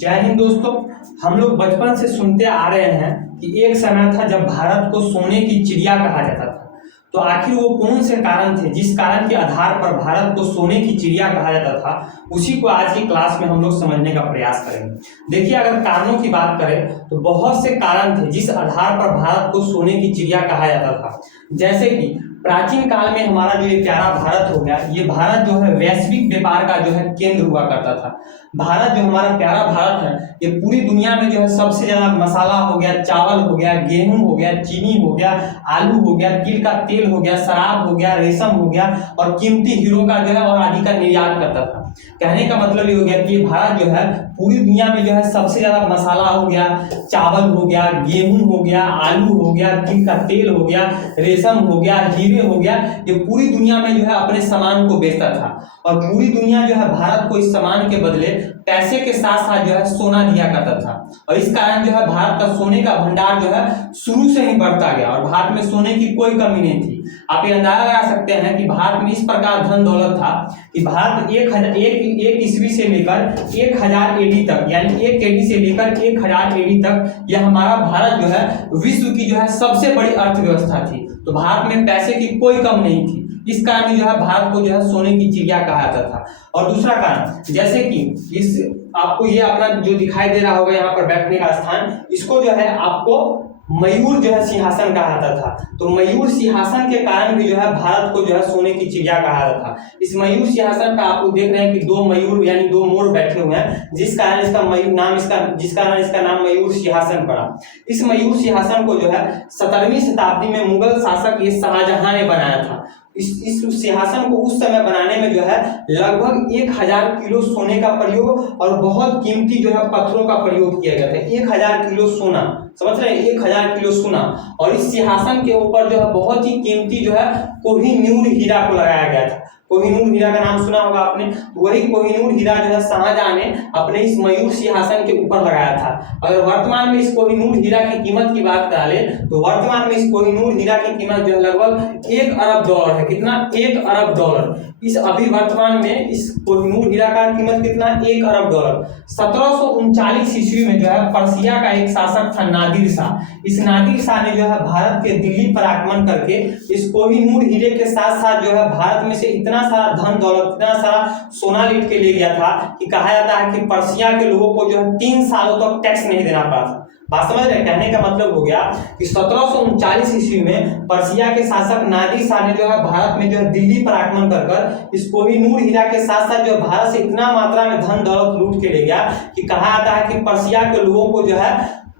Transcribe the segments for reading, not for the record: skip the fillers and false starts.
जय हिंद दोस्तों। हम लोग बचपन से सुनते आ रहे हैं कि एक समय था जब भारत को सोने की चिड़िया कहा जाता था। तो आखिर वो कौन से कारण थे जिस कारण के आधार पर भारत को सोने की चिड़िया कहा जाता था, उसी को आज की क्लास में हम लोग समझने का प्रयास करेंगे। देखिए, अगर कारणों की बात करें तो बहुत से कारण थे जिस आधार पर भारत को सोने की चिड़िया कहा जाता था। जैसे कि प्राचीन काल में हमारा जो ये प्यारा भारत हो गया, ये भारत जो है वैश्विक व्यापार का जो है केंद्र हुआ करता था। भारत जो हमारा प्यारा भारत है, ये पूरी दुनिया में जो है सबसे ज्यादा मसाला हो गया, चावल हो गया, गेहूं हो गया, चीनी हो गया, आलू हो गया, तिल का तेल हो गया, शराब हो गया, रेशम हो गया और कीमती हीरो का जो है और आदि का निर्यात करता था। कहने का मतलब ये हो गया कि भारत जो है पूरी दुनिया में जो है सबसे ज्यादा मसाला हो गया, चावल हो गया, गेहूं हो गया, आलू हो गया, तिल का तेल हो गया, रेशम हो गया, हीरे हो गया, ये पूरी दुनिया में जो है अपने सामान को बेचता था। और पूरी दुनिया जो है भारत को इस सामान के बदले पैसे के साथ साथ जो है सोना दिया करता था। और इस कारण जो है भारत का सोने का भंडार जो है शुरू से ही बढ़ता गया और भारत में सोने की कोई कमी नहीं थी। आप ये अंदाजा लगा सकते हैं कि भारत में इस प्रकार धन दौलत था कि भारत एक ईस्वी से लेकर 1000 एडी तक, यानी 1 एडी से लेकर 1000 एडी तक यह हमारा भारत जो है विश्व की जो है सबसे बड़ी अर्थव्यवस्था थी। तो भारत में पैसे की कोई कम नहीं थी। इस कारण जो है भारत को जो है सोने की चिड़िया कहा जाता था। और दूसरा कारण, जैसे कि इस आपको ये अपना जो दिखाई दे रहा होगा यहाँ पर बैठने का स्थान, इसको जो है आपको मयूर जो है सिंहासन कहा जाता था। तो मयूर सिंहासन के कारण भी जो है भारत को जो है सोने की चिड़िया कहा जाता था। इस मयूर सिंहासन पे आप देख रहे हैं कि 2 मयूर यानी 2 मोर बैठे हुए हैं, जिस कारण इसका नाम मयूर सिंहासन पड़ा। इस मयूर सिंहासन को जो है 17वीं शताब्दी में मुगल शासक ये शाहजहां ने बनाया था। इस सिंहासन को उस समय बनाने में जो है लगभग 1000 किलो सोने का प्रयोग और बहुत कीमती जो है पत्थरों का प्रयोग किया गया था। 1000 किलो सोना, समझ रहे हैं, 1000 किलो सोना। और इस सिंहासन के ऊपर जो है बहुत ही कीमती जो है कोहिनूर हीरा को लगाया गया था। कोहिनूर हीरा का नाम सुना होगा आपने। वही कोहिनूर हीरा जो है शाहजहां ने अपने इस मयूर सिंहासन के ऊपर लगाया था। अगर वर्तमान में इस कोहिनूर हीरा की कीमत की बात करा ले तो वर्तमान में इस कोहिनूर हीरा की कीमत जो है लगभग $1 अरब है। कितना? $1 अरब। इस अभी वर्तमान में इस कोहिनूर हीरा का कीमत कितना? $1 अरब। 1739 ईस्वी में जो है पर्सिया का एक शासक था नादिर शाह। इस नादिर शाह ने जो है भारत के दिल्ली पर आक्रमण करके इस कोहिनूर हीरे के साथ साथ जो है भारत में से इतना सारा धन दौलत, इतना सारा सोना लूट के ले गया था कि कहा जाता है कि पर्सिया के लोगों को जो है 3 सालों तक टैक्स नहीं देना पड़ा था। बात समझ रहे हैं? कहने का मतलब हो गया कि 1739 ईस्वी में पर्सिया के शासक नादिर शाह ने जो है भारत में जो है दिल्ली पर आक्रमण कर इस कोहिनूर हीरा के साथ साथ जो भारत से इतना मात्रा में धन दौलत लूट के ले गया कि कहा जाता है कि पर्सिया के लोगों को जो है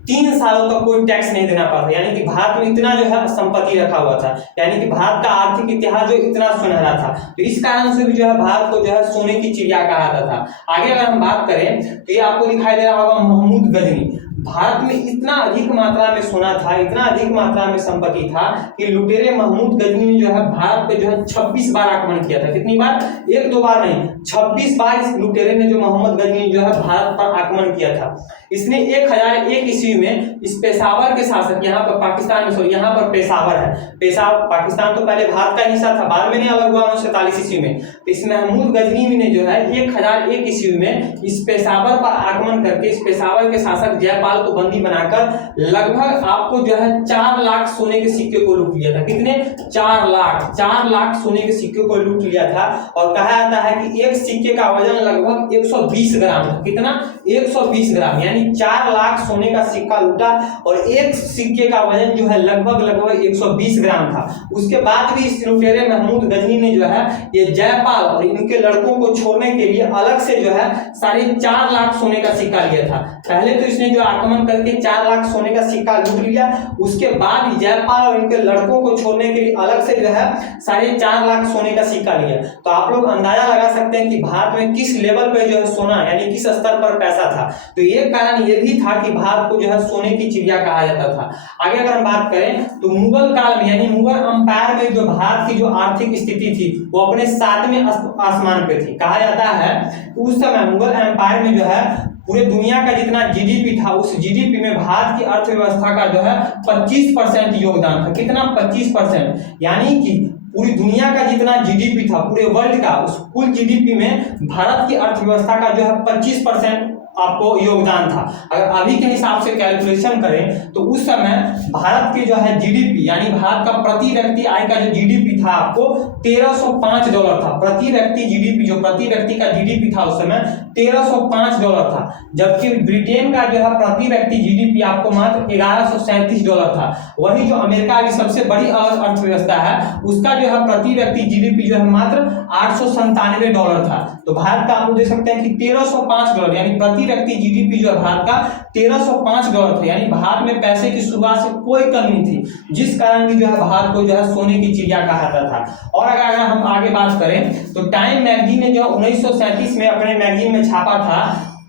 3 सालों तक कोई टैक्स नहीं देना पड़ा। यानी कि भारत में इतना जो है संपत्ति रखा हुआ था, यानी कि भारत का आर्थिक इतिहास जो इतना सुनहरा था। तो इस कारण से भी जो है भारत को जो है सोने की चिड़िया कहा जाता था। आगे अगर हम बात करें तो ये आपको दिखाई दे रहा होगा महमूद गजनी। भारत में इतना अधिक मात्रा में सोना था, इतना अधिक मात्रा में संपत्ति था कि लुटेरे महमूद गजनी ने जो है भारत पे जो है 26 बार आक्रमण किया था। कितनी बार? 1-2 बार नहीं, 26 बार इस लुटेरे ने जो मोहम्मद गजनी जो है भारत पर आक्रमण किया था। इसने 1001 ईस्वी में इस पेशावर के शासक, यहाँ पर पाकिस्तान में, सॉरी यहाँ पर पेशावर है, पेशावर पाकिस्तान तो पहले भारत का हिस्सा था, बाद में नहीं अलग हुआ 1947 ईस्वी में। तो इस महमूद गजनी ने जो है 1001 ईस्वी में इस पेशावर पर आक्रमण करके इस पेशावर के शासक जयपाल को बंदी बनाकर लगभग आपको जो है 4 लाख सोने के सिक्के को लूट लिया था। कितने? 4 लाख सोने के सिक्के को लूट लिया था। और कहा जाता है कि एक सिक्के का वजन लगभग 120 ग्राम था। कितना? 120 ग्राम, यानी 4 लाख सोने का सिक्का लूटा और एक सिक्के का वजन जो है लगभग 120 ग्राम था। उसके बाद भी इस लुटेरे महमूद गजनी ने जो है ये जयपाल और इनके लड़कों को छोड़ने के लिए अलग से जो है 4.5 लाख सोने का सिक्का लिया था। पहले तो इसने जो आक्रमण करके 4 लाख सोने का सिक्का लूट लिया, उसके बाद जयपाल और इनके लड़कों को छोड़ने के लिए अलग से जो है 4.5 लाख सोने का सिक्का लिया। तो आप लोग अंदाजा लगा सकते हैं कि भारत में किस लेवल पे जो है सोना, यानी किस स्तर पर पैसा था। तो ये कारण ये भी था कि भारत को जो है सोने की चिड़िया कहा जाता था। आगे अगर हम बात करें तो मुगल काल में, यानी मुगल अंपायर में जो भारत की जो आर्थिक स्थिति थी वो अपने 7वें आसमान पे थी। कहा जाता है उस समय मुगल एम्पायर में जो है पूरे दुनिया का जितना जीडीपी था, उस जीडीपी में भारत की अर्थव्यवस्था का जो है 25% योगदान था। कितना? 25%, यानी कि पूरी दुनिया का जितना जीडीपी था पूरे वर्ल्ड का, उस कुल जीडीपी में भारत की अर्थव्यवस्था का जो है 25% आपको योगदान था। अगर अभी के हिसाब से कैलकुलेशन करें तो उस समय भारत के जो है जीडीपी यानी भारत का प्रति व्यक्ति आय का जो जीडीपी था आपको $1305 था। प्रति व्यक्ति जीडीपी, जो प्रति व्यक्ति का जीडीपी था उस समय $1305 था, जबकि ब्रिटेन का जो है प्रति व्यक्ति जीडीपी आपको मात्र $1137 था। वही जो अमेरिका की सबसे बड़ी अर्थव्यवस्था है उसका जो है प्रति व्यक्ति जीडीपी जो है मात्र $897 था। तो भारत का आप लोग देख सकते हैं कि $1305 यानी प्रति व्यक्ति जीडीपी जो है भारत का $1305 था। यानी भारत में पैसे की शुरुआत से कोई कमी नहीं थी, जिस कारण भी जो है भारत को जो है सोने की चिड़िया कहा जाता था। और अगर हम आगे बात करें तो टाइम मैगजीन ने जो 1937 में अपने मैगजीन में छापा था,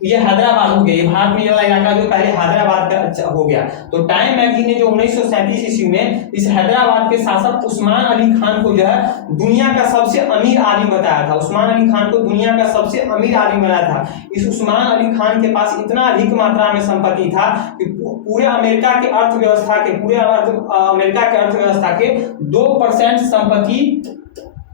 ये हैदराबाद हो गया, ये भारत में ये वाला इलाका जो पहले हैदराबाद का हो गया। तो टाइम मैगजीन ने जो 1937 ईस्वी में इस हैदराबाद के शासक उस्मान अली खान को जो है दुनिया का सबसे अमीर आदमी बताया था। उस्मान अली खान को दुनिया का सबसे अमीर आदमी बनाया था। इस उस्मान अली खान के पास इतना अधिक मात्रा में संपत्ति था कि पूरे अमेरिका के अर्थव्यवस्था के 2% संपत्ति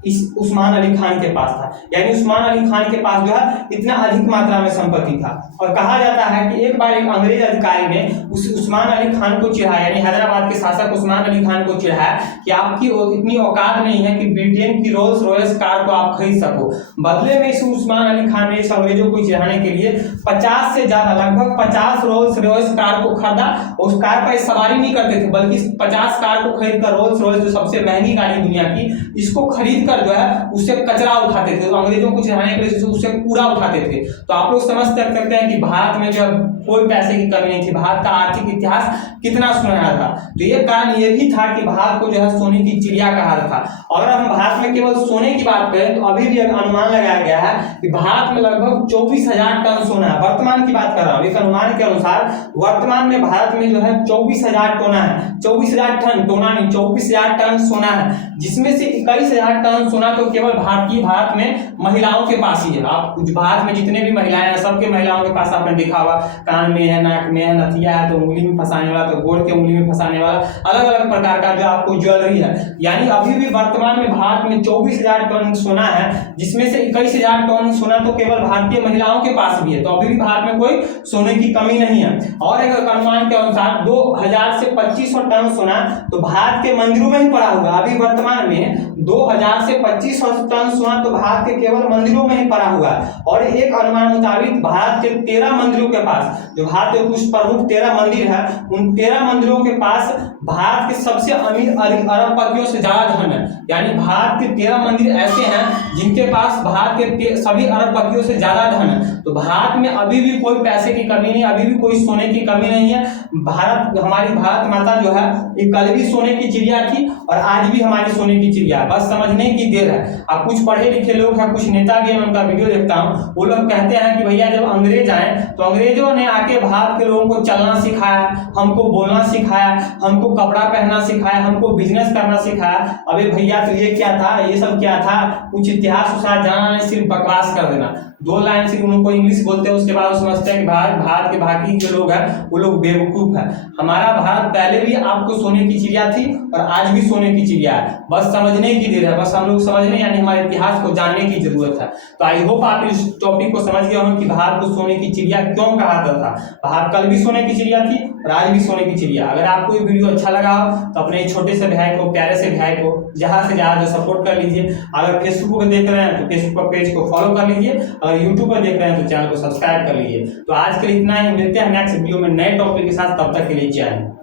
इस उस्मान अली खान के पास था। यानी उस्मान अली खान के पास जो है इतना अधिक मात्रा में संपत्ति था। और कहा जाता है कि एक बार एक अंग्रेज अधिकारी ने उस उस्मान अली खान को चिढ़ाया, यानी हैदराबाद के शासक उस्मान अली खान को चिढ़ाया कि आपकी इतनी औकात नहीं है कि ब्रिटेन की रोल्स रॉयस कार को आप खरीद सको। बदले में इस उस्मान अली खान ने इस अंग्रेजों को चिढ़ाने के लिए 50 से ज्यादा, लगभग 50 रोल्स रॉयस कार को खरीदा। उस कार पर सवारी नहीं करते थे, बल्कि 50 कार को खरीद कर रोल्स रॉयस जो सबसे महंगी गाड़ी दुनिया की, इसको खरीद कर जो है उससे कचरा उठाते थे। तो अंग्रेजों को चिढ़ाने के लिए उससे कूड़ा उठाते थे। तो आप लोग समझ सकते हैं कि भारत में जो कोई पैसे की कमी नहीं थी। भारत का आर्थिक इतिहास कितना सुनहरा था। तो ये कारण ये भी था कि भारत को जो है सोने की चिड़िया कहा था। अगर हम भारत में केवल सोने की बात करें तो अभी भी अनुमान लगाया गया है कि भारत में लगभग 24,000 टन सोना है। वर्तमान की बात कर रहा हूँ, एक अनुमान के अनुसार वर्तमान में भारत में जो है 24,000 टोना है। 24,000 टन, टोना नहीं, 24,000 टन सोना है, जिसमें से 21,000 टन सोना तो केवल भारत में महिलाओं के पास ही है। आप भारत में जितने भी महिलाएं हैं सबके महिलाओं के पास आपने देखा होगा, कान में है, नाक में है, नथिया है तो उंगली में फंसाने वाला, तो गोड़ के उंगली में फंसाने वाला, अलग अलग प्रकार का जो आपको ज्वेलरी है। यानी अभी भी वर्तमान में भारत में 24,000 टन सोना है, जिसमें से 21,000 टन सोना तो केवल भारतीय महिलाओं के पास भी है। तो अभी भी भारत में कोई सोने की कमी नहीं है। और एक अनुमान के अनुसार 2000 से 2500 टन सोना तो भारत के मंदिरों में ही पड़ा हुआ। अभी वर्तमान में 2000 से 2500 टन सोना तो भारत के केवल मंदिरों में ही पड़ा हुआ है। और एक अनुमान मुताबिक भारत के 13 मंदिरों के पास, जो भारत के कुछ प्रमुख 13 मंदिर है, उन 13 मंदिरों के पास भारत के सबसे अमीर अरबपतियों से ज्यादा धन है। यानी भारत के 13 मंदिर ऐसे हैं जिनके पास भारत के सभी अरबपतियों से ज्यादा धन है। तो भारत में अभी भी कोई पैसे की कमी नहीं, अभी भी कोई सोने की कमी नहीं है। हमारी भारत माता जो है ये कल भी सोने की चिड़िया थी और आज भी हमारी सोने की चिड़िया, बस समझने की देर है। अब कुछ पढ़े लिखे लोग हैं, कुछ नेता भी, मैं उनका वीडियो देखता हूँ, वो लोग कहते हैं कि भैया जब अंग्रेज आए तो अंग्रेजों ने आके भारत के लोगों को चलना सिखाया, हमको बोलना सिखाया, हमको कपड़ा पहनना सिखाया, हमको बिजनेस करना सिखाया। अबे भैया तो ये क्या था, ये सब क्या था, कुछ इतिहास जाना नहीं, सिर्फ बकवास कर देना। 2 लाइन से उनको इंग्लिश बोलते हैं, उसके बाद वो समझते हैं कि भारत के बाकी जो लोग हैं वो लोग बेवकूफ है। हमारा भारत पहले भी आपको सोने की चिड़िया थी और आज भी सोने की चिड़िया है, बस समझने की देर है। बस हम लोग समझने यानी हमारे इतिहास को जानने की जरूरत है। तो आई होप आप इस टॉपिक को समझ गए होंगे कि भारत को सोने की चिड़िया क्यों कहा था। भारत कल भी सोने की चिड़िया थी और आज भी सोने की चिड़िया। अगर आपको ये वीडियो अच्छा लगा हो तो अपने छोटे से भाई को, प्यारे से भाई को जहां से ज्यादा जो सपोर्ट कर लीजिए। अगर फेसबुक पर देख रहे हैं तो फेसबुक पेज को फॉलो कर लीजिए, अगर यूट्यूब पर देख रहे हैं तो चैनल को सब्सक्राइब कर लीजिए। तो आज के लिए इतना ही, मिलते हैं नेक्स्ट वीडियो में नए टॉपिक के साथ। तब तक के लिए जय हिंद।